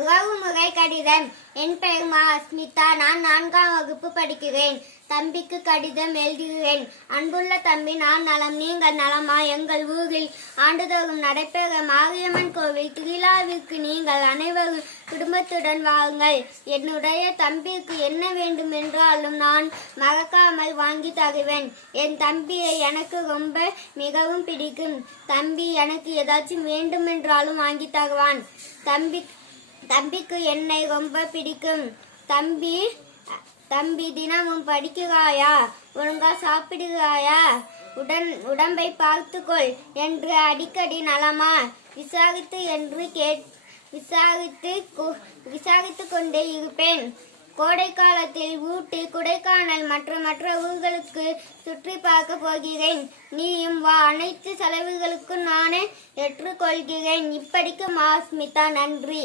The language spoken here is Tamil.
உறவுமுறை கடிதம். என் பெயர் மா. அஸ்மிதா. நான் 4ஆம் வகுப்பு படிக்கிறேன். தம்பிக்கு கடிதம் எழுதுகிறேன். அன்புள்ள தம்பி, நான் நலம், நீங்கள் நலமா? எங்கள் ஊரில் ஆண்டுதோறும் நடைபெற மாரியம்மன் கோவில் திருவிழாவிற்கு நீங்கள் அனைவரும் குடும்பத்துடன் வாருங்கள். என்னுடைய தம்பிக்கு என்ன வேண்டும் என்றாலும் நான் மறக்காமல் வாங்கி தருவேன். என் தம்பியை எனக்கு ரொம்ப மிகவும் பிடிக்கும். தம்பி எனக்கு ஏதாச்சும் வேண்டுமென்றாலும் வாங்கி தருவான். தம்பிக்கு என்னை ரொம்ப பிடிக்கும். தம்பி தினமும் படிக்கிறாயா? ஒழுங்கா சாப்பிடுகிறாயா? உடம்பை பார்த்துக்கொள் என்று அடிக்கடி நலமா விசாரித்து கொண்டே இருப்பேன். கோடை காலத்தில் ஊட்டி, கொடைக்கானல் மற்ற ஊர்களுக்கு சுற்றி பார்க்க போகிறேன். நீயும் வா. அனைத்து செலவுகளுக்கும் நானே ஏற்றுக்கொள்கிறேன். இப்படிக்கு மா. அஸ்மிதா. நன்றி.